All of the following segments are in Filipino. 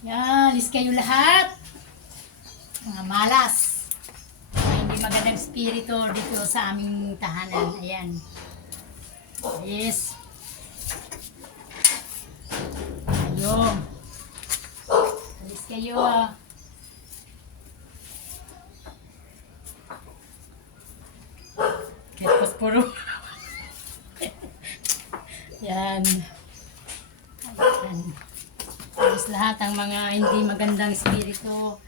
Yan, alis kayo lahat. Mga malas. Mga hindi magandang spirito dito sa aming tahanan. Ayan. Yes. Ayun. Alis kayo ah. Tapos puro. Yan. Ayan. Alis lahat ang mga hindi magandang espiritu.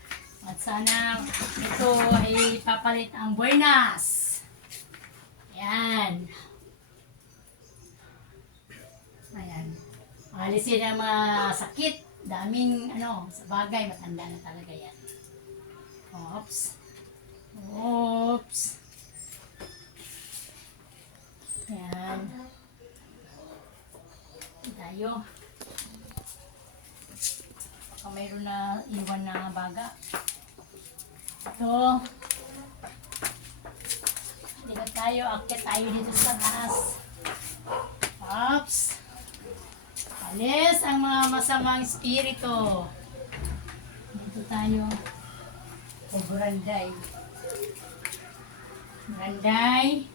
At sana ito ay papalit ang buenas. Yan. Ayan. Alisin ang mga sakit. Daming sa bagay. Matanda na talaga yan. Oops. Oops. Ayan. Tayo. Baka mayroon na iwan na baga. Ito. Hindi na tayo. Akit tayo dito sa taas. Oops. Alis ang mga masamang espiritu. Dito tayo. O buranday. Buranday.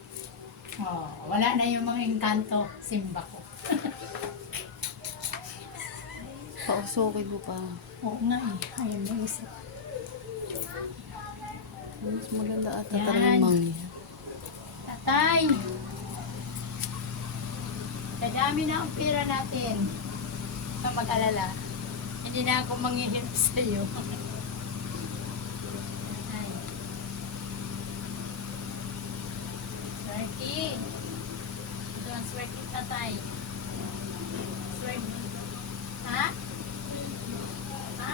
Oh, wala na yung mga engkanto. Simba ko. Pausokay mo pa. Oo nga eh. Ayaw na isip. Mas maganda ata Yan. talagang mangya. Tatay! Kadami na ang pera natin. Huwag kang mag-alala. Hindi na ako manghihirap sa iyo. Tatay. Swerte. Ito ang swerte, tatay. Swerte. Ha? Ha?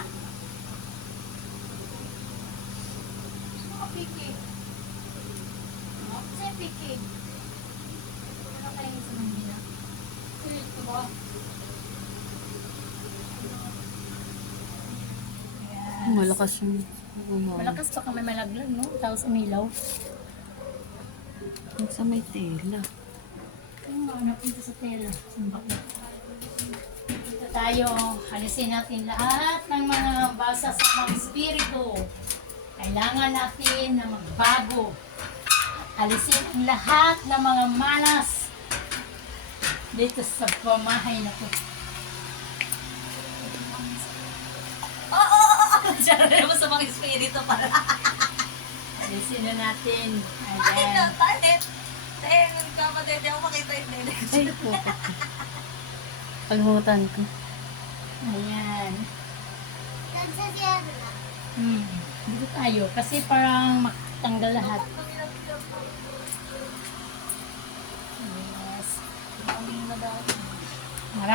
Ano piki? Ano kasi piki? Ano kayo sa Manila? Ito ba? Yes. Malakas yung umaw. Malakas pa kami malaglag, no? Tapos umilaw. Sa may tela. Ano nga, napunta sa tela. Sumba ko. Dito tayo. Alisin natin lahat ng mga basa sa mga espiritu. Kailangan natin na magbago. Alisin ang lahat ng mga malas dito sa pamahay na to. Diyan mo sa mga espiritu para. Alisin na natin. Ay, Ayan. no, talit. Tayo, kapatid, ako makita yung nene. Ay, po. Pagmutan ko. Ayan. Dito tayo. Kasi parang makatanggal lahat. Yes. Marami